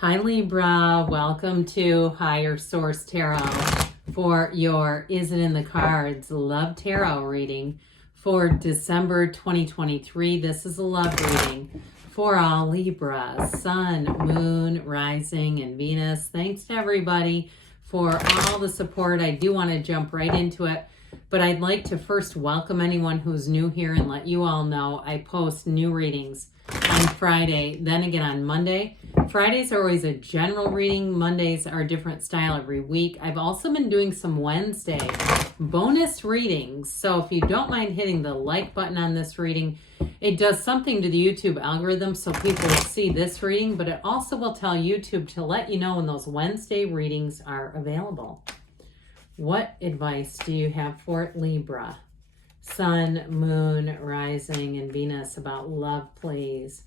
Hi Libra, welcome to Higher Source Tarot for your Is It in the Cards Love Tarot reading for December 2023. This is a love reading for all Libra, Sun, Moon, Rising, and Venus. Thanks to everybody for all the support. I do want to jump right into it, but I'd like to first welcome anyone who's new here and let you all know I post new readings on Friday, then again on Monday. Fridays are always a general reading. Mondays are a different style every week. I've also been doing some Wednesday bonus readings. So if you don't mind hitting the like button on this reading, it does something to the YouTube algorithm so people will see this reading, but it also will tell YouTube to let you know when those Wednesday readings are available. What advice do you have for Libra? Sun, Moon, Rising, and Venus about love, please.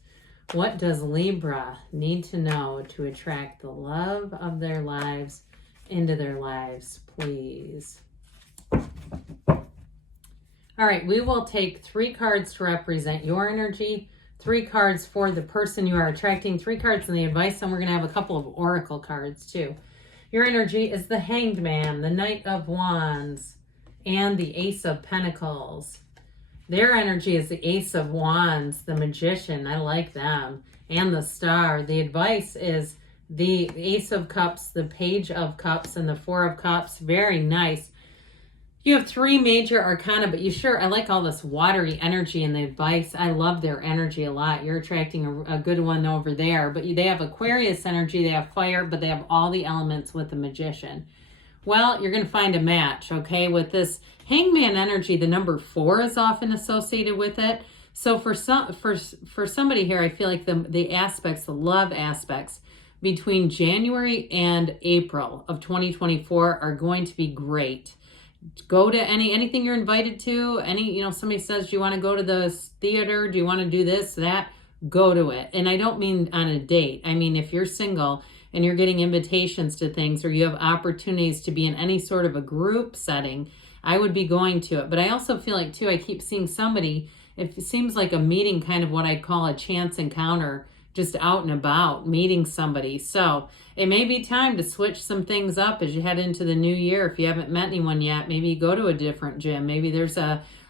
What does Libra need to know to attract the love of their lives into their lives, please? All right, we will take 3 cards to represent your energy, 3 cards for the person you are attracting, 3 cards in the advice, and we're going to have a couple of oracle cards too. Your energy is the Hanged Man, the Knight of Wands, and the Ace of Pentacles. Their energy is the Ace of Wands, the Magician. I like them. And the Star. The advice is the Ace of Cups, the Page of Cups, and the Four of Cups. Very nice. You have 3 major arcana, but I like all this watery energy in the advice. I love their energy a lot. You're attracting a good one over there. But they have Aquarius energy, they have fire, but they have all the elements with the Magician. Well, you're going to find a match, okay? With this Hangman energy, the number 4 is often associated with it. So for somebody here, I feel like the aspects, the love aspects between January and April of 2024 are going to be great. Go to anything you're invited to. Somebody says, do you want to go to the theater? Do you want to do this, that? Go to it. And I don't mean on a date. I mean, if you're single and you're getting invitations to things or you have opportunities to be in any sort of a group setting, I would be going to it. But I also feel like, too, I keep seeing somebody, it seems like a meeting, kind of what I call a chance encounter, just out and about, meeting somebody. So it may be time to switch some things up as you head into the new year. If you haven't met anyone yet, maybe go to a different gym. Maybe there's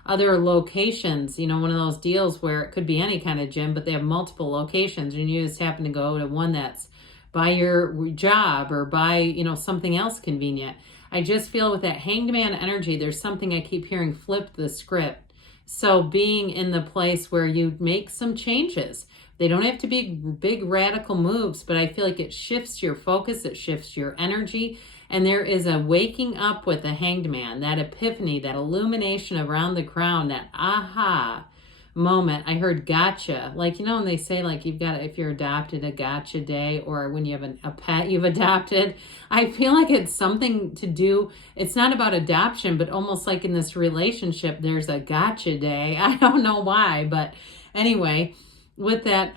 other locations, one of those deals where it could be any kind of gym, but they have multiple locations and you just happen to go to one that's by your job or by, something else convenient. I just feel with that Hanged Man energy, there's something I keep hearing, flip the script. So being in the place where you make some changes. They don't have to be big radical moves, but I feel like it shifts your focus, it shifts your energy, and there is a waking up with the Hanged Man, that epiphany, that illumination around the crown, that aha moment. I heard gotcha, when they say you've got, if you're adopted, a gotcha day, or when you have a pet you've adopted. I feel like it's something to do, it's not about adoption, but almost like in this relationship, there's a gotcha day. I don't know why, but anyway, with that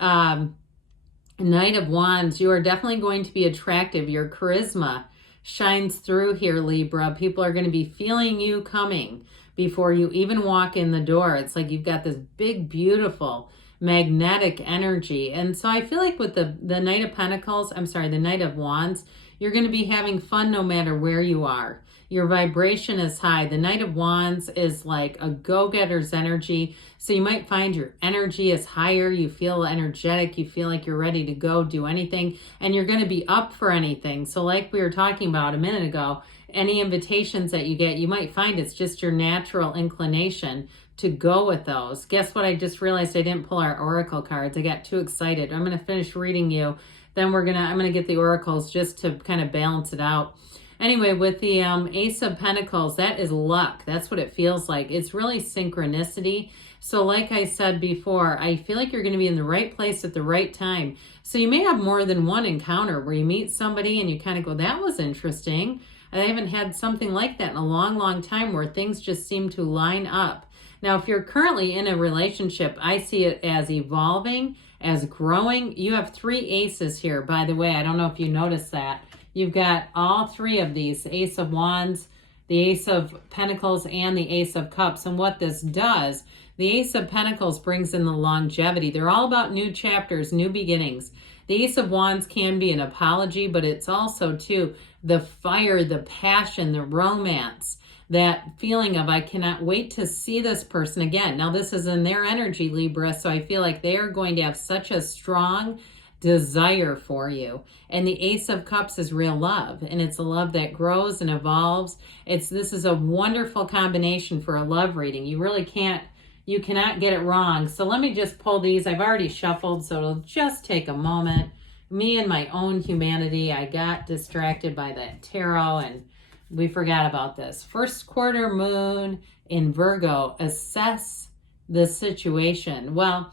Knight of Wands, you are definitely going to be attractive. Your charisma shines through here, Libra. People are going to be feeling you coming before you even walk in the door. It's like you've got this big, beautiful, magnetic energy. And so I feel like with the Knight of Pentacles, the Knight of Wands, you're going to be having fun no matter where you are. Your vibration is high. The Knight of Wands is like a go-getter's energy. So you might find your energy is higher. You feel energetic. You feel like you're ready to go do anything. And you're going to be up for anything. So like we were talking about a minute ago, any invitations that you get, you might find it's just your natural inclination to go with those. Guess what? I just realized I didn't pull our oracle cards. I got too excited. I'm going to finish reading you. Then I'm going to get the oracles just to kind of balance it out. Anyway, with the Ace of Pentacles, that is luck. That's what it feels like. It's really synchronicity. So like I said before, I feel like you're going to be in the right place at the right time. So you may have more than one encounter where you meet somebody and you kind of go, that was interesting. I haven't had something like that in a long, long time where things just seem to line up. Now, if you're currently in a relationship, I see it as evolving, as growing. You have 3 aces here, by the way. I don't know if you noticed that. You've got all 3 of these, the Ace of Wands, the Ace of Pentacles, and the Ace of Cups. And what this does, the Ace of Pentacles brings in the longevity. They're all about new chapters, new beginnings. The Ace of Wands can be an apology, but it's also too the fire, the passion, the romance, that feeling of I cannot wait to see this person again. Now this is in their energy, Libra, so I feel like they are going to have such a strong desire for you. And the Ace of Cups is real love, and it's a love that grows and evolves. This is a wonderful combination for a love reading. You cannot get it wrong. So let me just pull these. I've already shuffled, so it'll just take a moment. Me and my own humanity, I got distracted by that tarot and we forgot about this. First quarter moon in Virgo, assess the situation. Well,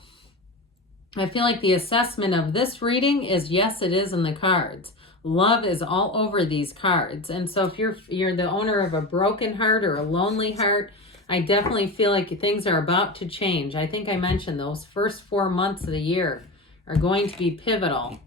I feel like the assessment of this reading is, yes, it is in the cards. Love is all over these cards. And so if you're the owner of a broken heart or a lonely heart, I definitely feel like things are about to change. I think I mentioned those first 4 months of the year are going to be pivotal.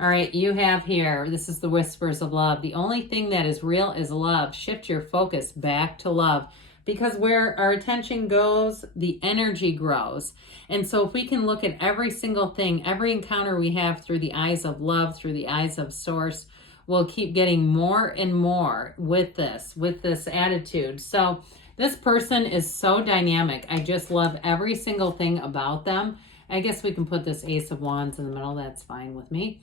All right, you have here, this is the Whispers of Love. The only thing that is real is love. Shift your focus back to love, because where our attention goes, the energy grows. And so if we can look at every single thing, every encounter we have through the eyes of love, through the eyes of Source, we'll keep getting more and more with this attitude. So this person is so dynamic. I just love every single thing about them. I guess we can put this Ace of Wands in the middle. That's fine with me.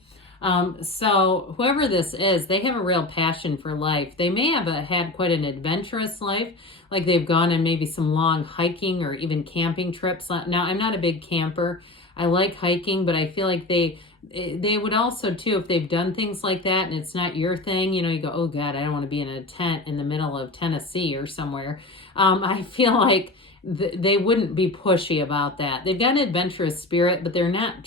So whoever this is, they have a real passion for life. They may have had quite an adventurous life, like they've gone on maybe some long hiking or even camping trips. Now, I'm not a big camper. I like hiking, but I feel like they would also too, if they've done things like that and it's not your thing, you go, oh God, I don't want to be in a tent in the middle of Tennessee or somewhere. I feel like they wouldn't be pushy about that. They've got an adventurous spirit, but they're not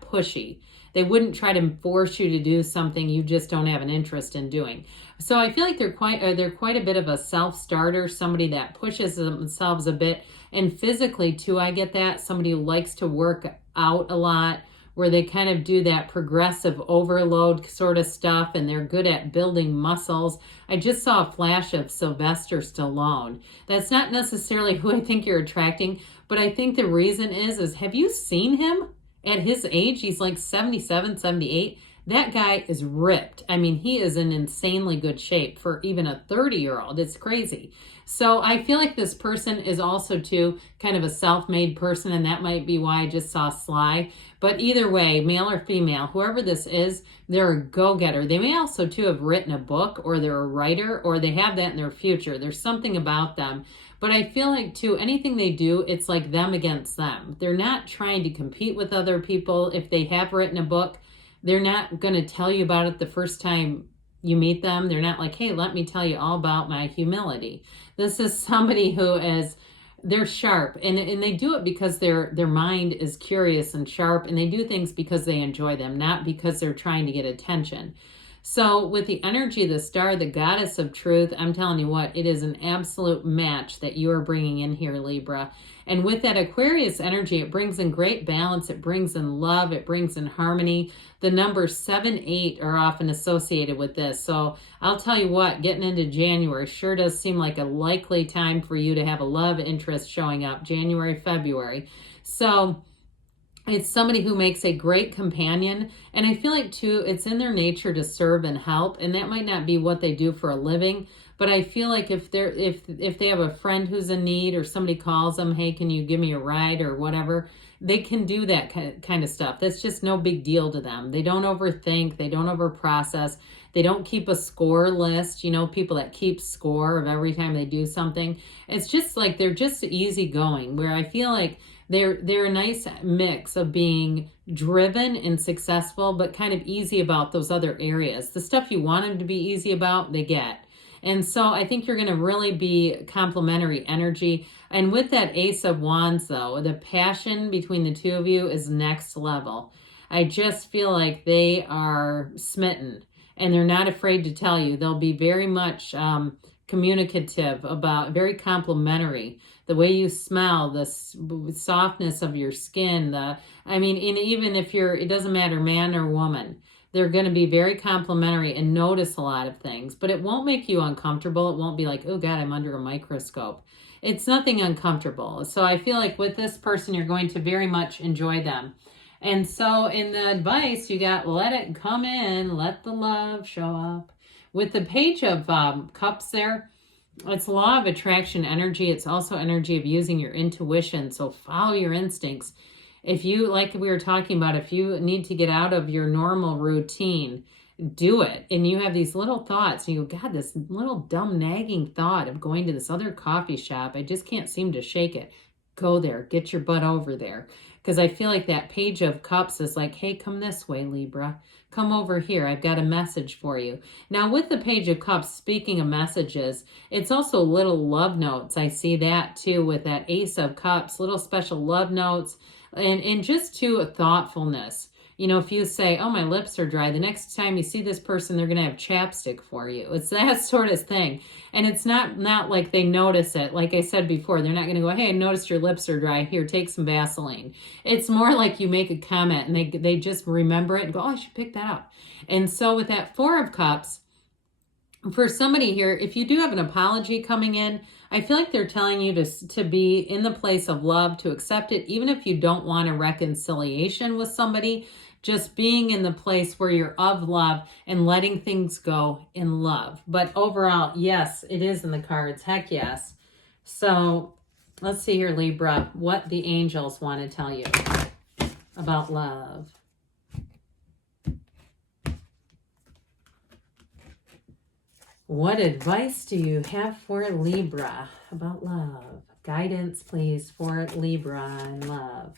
pushy. They wouldn't try to force you to do something you just don't have an interest in doing. So I feel like they're quite a bit of a self-starter, somebody that pushes themselves a bit. And physically too, I get that. Somebody who likes to work out a lot, where they kind of do that progressive overload sort of stuff, and they're good at building muscles. I just saw a flash of Sylvester Stallone. That's not necessarily who I think you're attracting, but I think the reason is have you seen him? At his age, he's like 77, 78. That guy is ripped. I mean, he is in insanely good shape for even a 30-year-old. It's crazy. So I feel like this person is also too kind of a self-made person, and that might be why I just saw Sly. But either way, male or female, whoever this is, they're a go-getter. They may also too have written a book, or they're a writer, or they have that in their future. There's something about them. But I feel like too, anything they do, it's like them against them. They're not trying to compete with other people. If they have written a book, they're not going to tell you about it the first time you meet them. They're not like, hey, let me tell you all about my humility. This is somebody who they're sharp, and they do it because their mind is curious and sharp, and they do things because they enjoy them, not because they're trying to get attention. So with the energy of the star, the goddess of truth, I'm telling you what, it is an absolute match that you are bringing in here, Libra. And with that Aquarius energy, it brings in great balance. It brings in love. It brings in harmony. The numbers 7, 8 are often associated with this. So I'll tell you what, getting into January sure does seem like a likely time for you to have a love interest showing up, January, February. So it's somebody who makes a great companion. And I feel like too, it's in their nature to serve and help. And that might not be what they do for a living, but I feel like if they have a friend who's in need, or somebody calls them, hey, can you give me a ride or whatever, they can do that kind of stuff. That's just no big deal to them. They don't overthink. They don't overprocess. They don't keep a score list. People that keep score of every time they do something. It's just like they're just easygoing, where I feel like they're a nice mix of being driven and successful, but kind of easy about those other areas. The stuff you want them to be easy about, they get. And so I think you're going to really be complementary energy. And with that Ace of Wands, though, the passion between the two of you is next level. I just feel like they are smitten, and they're not afraid to tell you. They'll be very much communicative about, very complimentary. The way you smell, the softness of your skin, even if it doesn't matter, man or woman, they're going to be very complimentary and notice a lot of things, but it won't make you uncomfortable. It won't be like, oh God, I'm under a microscope. It's nothing uncomfortable. So I feel like with this person, you're going to very much enjoy them. And so in the advice, you got let it come in, let the love show up. With the Page of Cups there, it's law of attraction energy. It's also energy of using your intuition. So follow your instincts. If you, like we were talking about, if you need to get out of your normal routine, do it. And you have these little thoughts and you go, God, this little dumb nagging thought of going to this other coffee shop, I just can't seem to shake it. Go there, get your butt over there. Because I feel like that Page of Cups is like, hey, come this way, Libra. Come over here. I've got a message for you. Now, with the Page of Cups, speaking of messages, it's also little love notes. I see that too with that Ace of Cups, little special love notes, and just to thoughtfulness. You know, if you say, oh, my lips are dry, the next time you see this person, they're going to have chapstick for you. It's that sort of thing. And it's not like they notice it. Like I said before, they're not going to go, hey, I noticed your lips are dry. Here, take some Vaseline. It's more like you make a comment and they just remember it and go, oh, I should pick that up. And so with that Four of Cups, for somebody here, if you do have an apology coming in, I feel like they're telling you to be in the place of love, to accept it, even if you don't want a reconciliation with somebody, just being in the place where you're of love and letting things go in love. But overall, yes, it is in the cards. Heck yes. So let's see here, Libra, what the angels want to tell you about love. What advice do you have for Libra about love? Guidance, please, for Libra and love.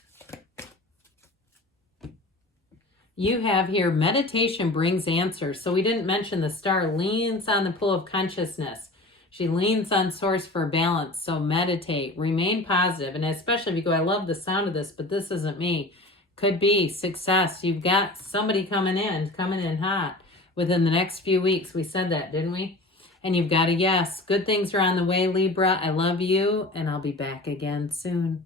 You have here, meditation brings answers. So we didn't mention the star leans on the pool of consciousness. She leans on source for balance. So meditate, remain positive. And especially if you go, I love the sound of this, but this isn't me. Could be success. You've got somebody coming in hot within the next few weeks. We said that, didn't we? And you've got a yes. Good things are on the way, Libra. I love you, and I'll be back again soon.